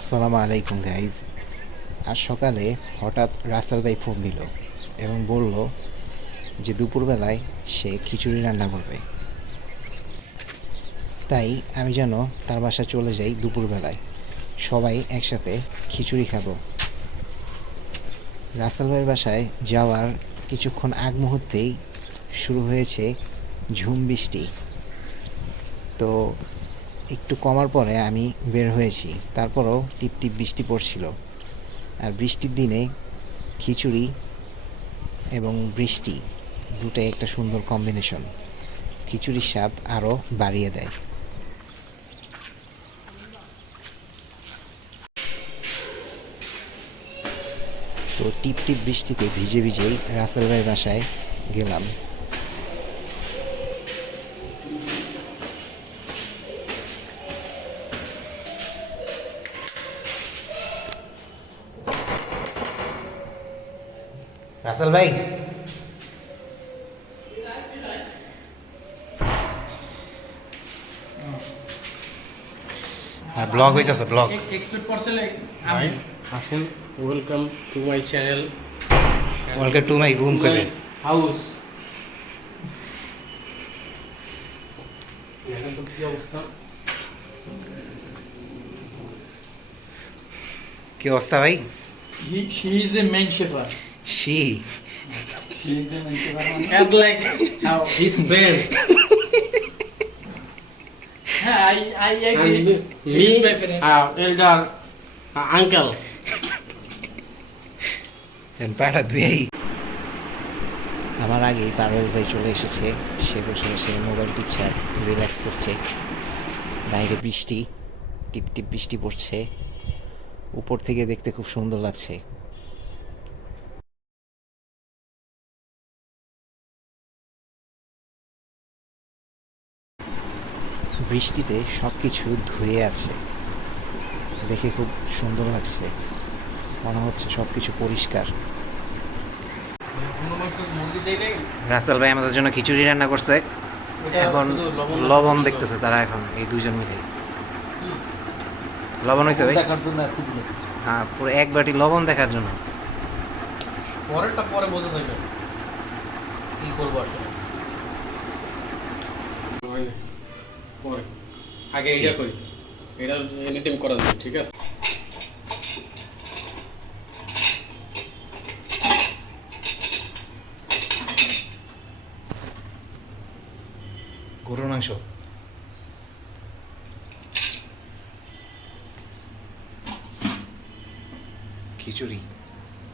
আসসালামু আলাইকুম গাইজ। আজ সকালে হঠাৎ রাসেল ভাই ফোন দিল এবং বলল যে দুপুরবেলায় সে খিচুড়ি রান্না করবে। তাই আমি যেন তার বাসায় চলে যাই দুপুরবেলায়, সবাই একসাথে খিচুড়ি খাবো। রাসেল ভাইয়ের বাসায় যাওয়ার কিছুক্ষণ আগ মুহূর্তেই শুরু হয়েছে ঝুম বৃষ্টি। তো একটু কমার পরে আমি বের হয়েছি, তারপরও টিপ টিপ বৃষ্টি পড়ছিল। আর বৃষ্টির দিনে খিচুড়ি এবং বৃষ্টি দুটোই একটা সুন্দর কম্বিনেশন, খিচুড়ির স্বাদ আরও বাড়িয়ে দেয়। তো টিপ টিপ বৃষ্টিতে ভিজে ভিজেই রাসেল ভাইয়ের বাসায় গেলাম। রাসেল ভাই, আর ব্লগ হইতেছে, ব্লগ এক্সপেক্ট করছে like Hi, Hassan. Welcome to my channel. Welcome to my room করে। হাউস এখন তো কি অবস্থা? কি অবস্থা ভাই? she is a main chauffeur. She As like how his bears. I agree. And He is my friend. elder uncle. পাটা ধুয়েই আমার আগেই পারভেজ ভাই চলে এসেছে। সে বসে বসে মোবাইল টিপছে আর রিল্যাক্স করছে। বাইরে বৃষ্টি, টিপ টিপ বৃষ্টি পড়ছে, উপর থেকে দেখতে খুব সুন্দর লাগছে। বৃষ্টিতে সব কিছু ধুয়ে আছে, দেখে খুব সুন্দর লাগছে। মনে হচ্ছে সব কিছু পরিষ্কার। রাসেল ভাই আমাদের জন্য খিচুড়ি রান্না করছে, এখন লবণ দেখতেছে তারা, এখন এই দুজন মিলে। লবণ হয়েছে ভাই? দেখার জন্য এতগুলো কিছু। হ্যাঁ, পুরো এক বাটি লবণ দেখার জন্য। পরেরটা পরে বোঝা যাবে কি করবো আসলে। পরে আগে এটা করি, এটা এনিটাইম করা যাবে, ঠিক আছে? গরুর মাংস, খিচুড়ি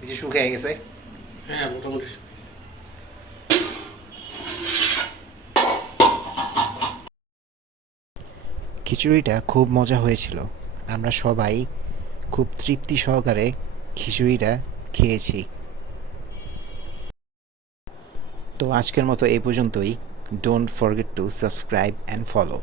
এই যে শুকিয়ে গেছে। হ্যাঁ, মোটামুটি শুকিয়েছে। খিচুড়িটা খুব মজা হয়েছিল। আমরা সবাই খুব তৃপ্তি সহকারে খিচুড়িটা খেয়েছি। তো আজকের মতো এই পর্যন্তই। Don't forget to subscribe and follow.